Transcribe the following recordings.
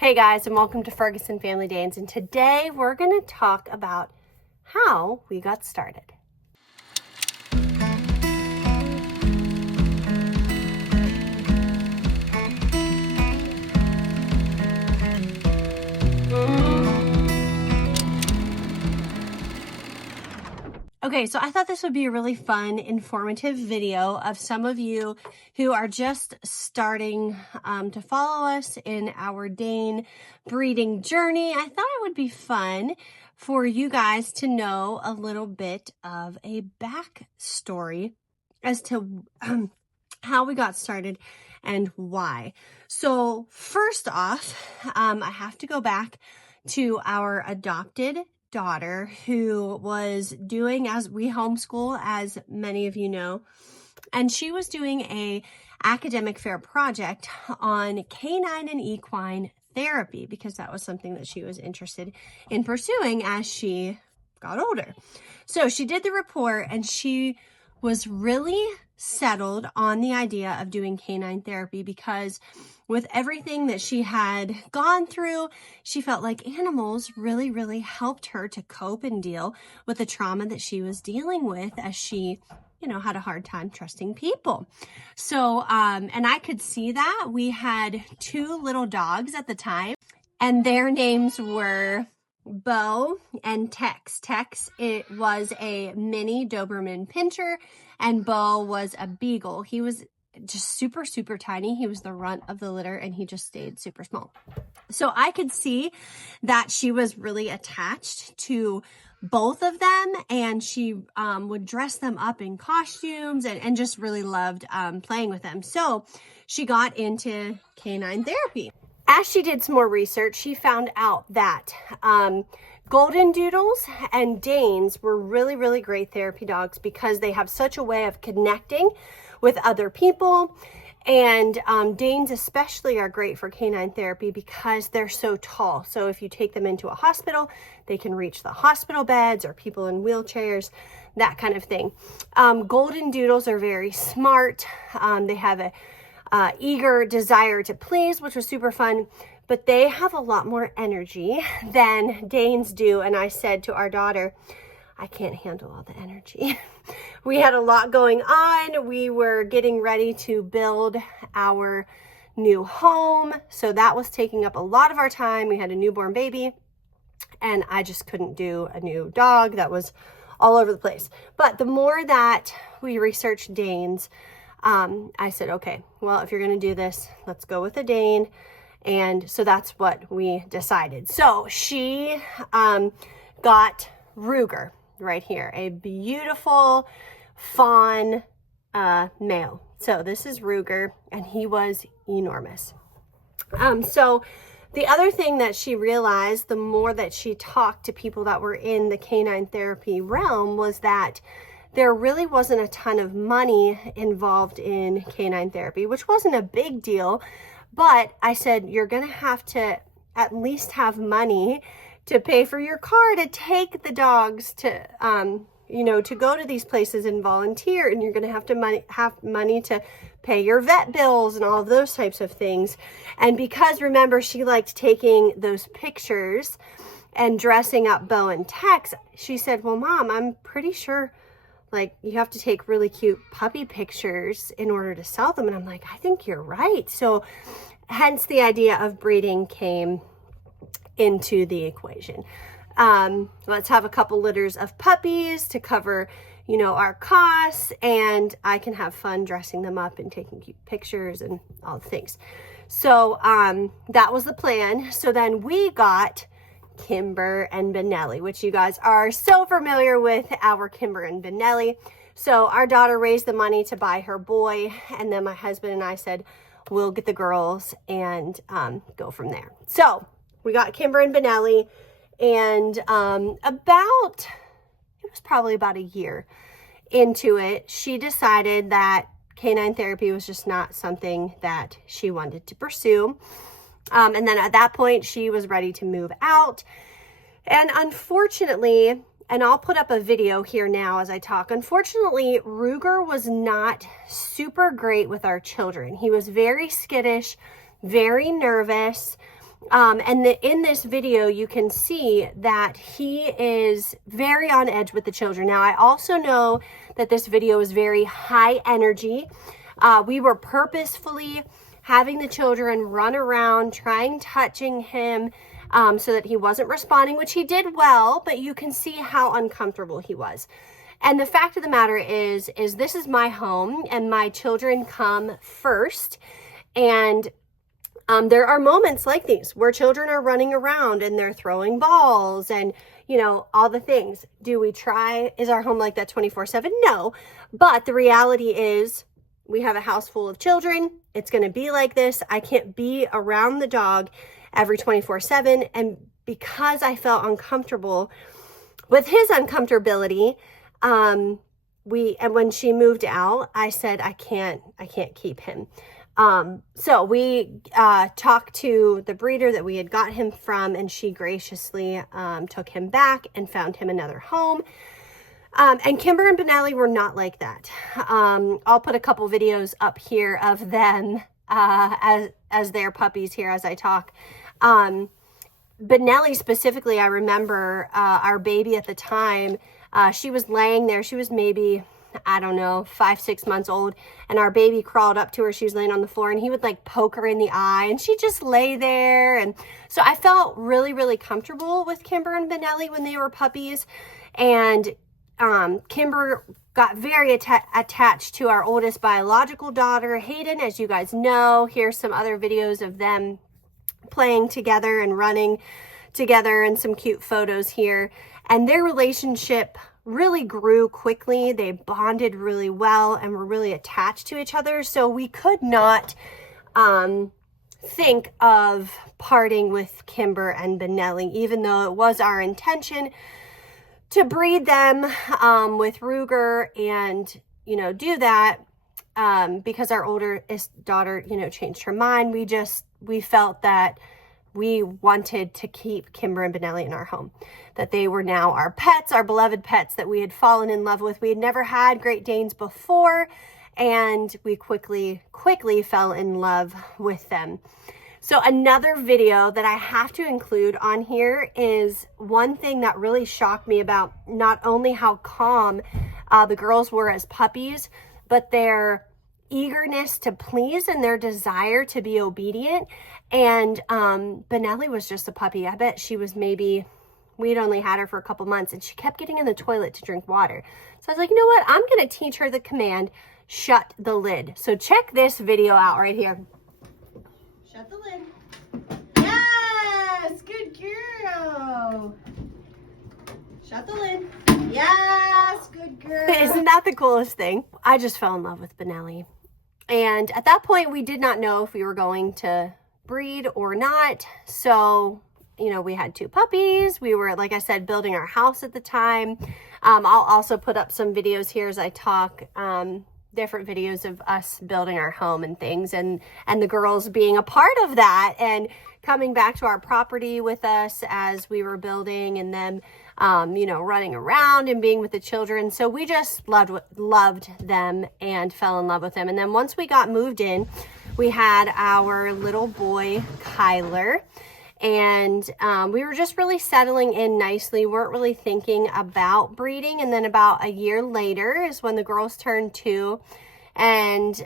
Hey guys, and welcome to Ferguson Family Danes, and today we're going to talk about how we got started. Okay, so I thought this would be a really fun, informative video of some of you who are just starting to follow us in our Dane breeding journey. I thought it would be fun for you guys to know a little bit of a backstory as to how we got started and why. So first off, I have to go back to our adopted daughter who was doing, as we homeschool, as many of you know, and she was doing a academic fair project on canine and equine therapy because that was something that she was interested in pursuing as she got older. So she did the report and she was really settled on the idea of doing canine therapy because with everything that she had gone through, she felt like animals really helped her to cope and deal with the trauma that she was dealing with as she, had a hard time trusting people. So, and I could see that. We had two little dogs at the time, and their names were Bo and Tex. Tex, it was a mini Doberman Pinscher, and Bo was a Beagle. He was just super tiny. He was the runt of the litter and he just stayed super small. So I could see that she was really attached to both of them, and she would dress them up in costumes and just really loved playing with them. So she got into canine therapy. As she did some more research, she found out that Golden Doodles and Danes were really great therapy dogs because they have such a way of connecting with other people. And Danes especially are great for canine therapy because they're so tall. So if you take them into a hospital, they can reach the hospital beds or people in wheelchairs, that kind of thing. Golden Doodles are very smart. They have a eager desire to please, which was super fun, but they have a lot more energy than Danes do. And I said to our daughter, I can't handle all the energy. We had a lot going on. We were getting ready to build our new home. So that was taking up a lot of our time. We had a newborn baby and I just couldn't do a new dog. That was all over the place. But the more that we researched Danes, I said, okay, well, if you're going to do this, let's go with a Dane. And so that's what we decided. So she got Ruger right here, a beautiful fawn male. So this is Ruger, and he was enormous. So the other thing that she realized, the more that she talked to people that were in the canine therapy realm, was that there really wasn't a ton of money involved in canine therapy, which wasn't a big deal. But I said, you're going to have to at least have money to pay for your car to take the dogs to, to go to these places and volunteer. And you're going to have money to pay your vet bills and all of those types of things. And because, remember, she liked taking those pictures and dressing up Bo and Tex, she said, well, Mom, I'm pretty sure you have to take really cute puppy pictures in order to sell them. And I'm like, I think you're right. So hence the idea of breeding came into the equation. Let's have a couple litters of puppies to cover, our costs, and I can have fun dressing them up and taking cute pictures and all the things. So that was the plan. So then we got Kimber and Benelli, which you guys are so familiar with, our Kimber and Benelli. So our daughter raised the money to buy her boy, and then my husband and I said, we'll get the girls and go from there. So we got Kimber and Benelli, and it was probably about a year into it, she decided that canine therapy was just not something that she wanted to pursue. And then at that point, she was ready to move out. And unfortunately, and I'll put up a video here now as I talk, unfortunately, Ruger was not super great with our children. He was very skittish, very nervous. In this video, you can see that he is very on edge with the children. Now, I also know that this video is very high energy. We were purposefully having the children run around, touching him, so that he wasn't responding, which he did well, but you can see how uncomfortable he was. And the fact of the matter is this is my home and my children come first. And there are moments like these where children are running around and they're throwing balls and, you know, all the things. Do we try? Is our home like that 24/7? No. But the reality is we have a house full of children. It's going to be like this. I can't be around the dog every 24/7. And because I felt uncomfortable with his uncomfortability, and when she moved out, I said, I can't keep him. So we talked to the breeder that we had got him from, and she graciously took him back and found him another home. And Kimber and Benelli were not like that. I'll put a couple videos up here of them as their puppies here as I talk. Benelli specifically, I remember our baby at the time, she was laying there. She was maybe, I don't know, 5-6 months old, and our baby crawled up to her. She was laying on the floor, and he would like poke her in the eye, and she'd just lay there. And so I felt really, really comfortable with Kimber and Benelli when they were puppies. And Kimber got very attached to our oldest biological daughter, Hayden, as you guys know. Here's some other videos of them playing together and running together and some cute photos here. And their relationship really grew quickly. They bonded really well and were really attached to each other. So we could not think of parting with Kimber and Benelli, even though it was our intention to breed them with Ruger and, you know, do that because our oldest daughter, you know, changed her mind. We felt that we wanted to keep Kimber and Benelli in our home, that they were now our pets, our beloved pets that we had fallen in love with. We had never had Great Danes before, and we quickly fell in love with them. So another video that I have to include on here is one thing that really shocked me about not only how calm the girls were as puppies, but their eagerness to please and their desire to be obedient. And Benelli was just a puppy. I bet she was maybe, we'd only had her for a couple months, and she kept getting in the toilet to drink water. So I was like, you know what? I'm going to teach her the command, shut the lid. So check this video out right here. Shut the lid. Yes, good girl. Shut the lid. Yes, good girl. Isn't that the coolest thing? I just fell in love with Benelli. And at that point, we did not know if we were going to breed or not. So, you know, we had 2 puppies. We were, like I said, building our house at the time. I'll also put up some videos here as I talk, different videos of us building our home and things, and the girls being a part of that and coming back to our property with us as we were building, and them, you know, running around and being with the children. So we just loved them and fell in love with them. And then once we got moved in, we had our little boy, Kyler, and we were just really settling in nicely, weren't really thinking about breeding. And then about a year later is when the girls turned 2. And,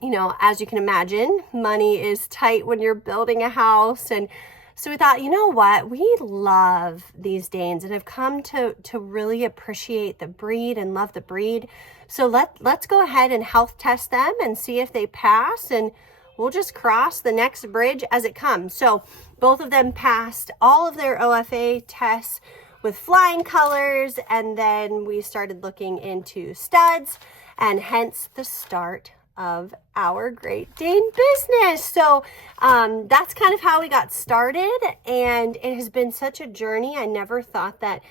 you know, as you can imagine, money is tight when you're building a house. And so we thought, you know what, we love these Danes and have come to really appreciate the breed and love the breed. So let's go ahead and health test them and see if they pass, and we'll just cross the next bridge as it comes. So both of them passed all of their OFA tests with flying colors, and then we started looking into studs, and hence the start of our Great Dane business. So that's kind of how we got started, and it has been such a journey. I never thought that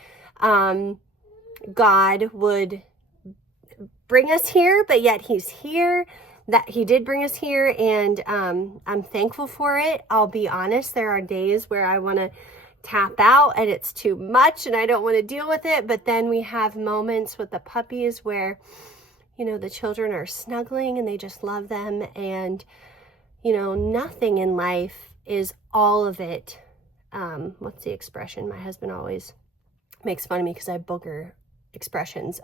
God would bring us here, but yet he's here. That he did bring us here, and I'm thankful for it. I'll be honest, there are days where I want to tap out and it's too much and I don't want to deal with it, but then we have moments with the puppies where, you know, the children are snuggling and they just love them, and, you know, nothing in life is all of it. What's the expression? My husband always makes fun of me because I booger expressions.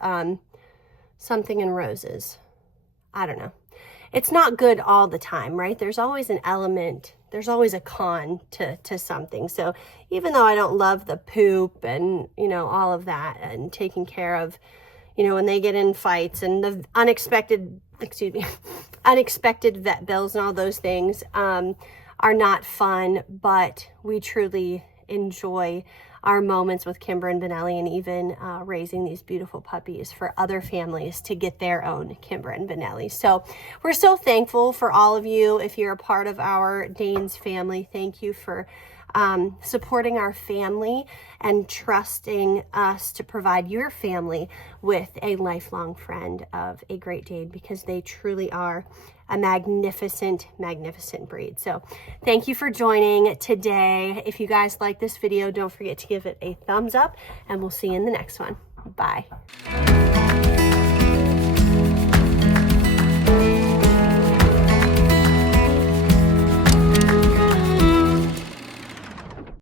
Something in roses. I don't know. It's not good all the time, right? There's always an element, there's always a con to something. So even though I don't love the poop and, you know, all of that and taking care of, you know, when they get in fights and the unexpected vet bills and all those things are not fun, but we truly enjoy our moments with Kimber and Benelli, and even raising these beautiful puppies for other families to get their own Kimber and Benelli. So we're so thankful for all of you. If you're a part of our Danes family, thank you for supporting our family and trusting us to provide your family with a lifelong friend of a Great Dane, because they truly are a magnificent, magnificent breed. So thank you for joining today. If you guys like this video, don't forget to give it a thumbs up, and we'll see you in the next one. Bye.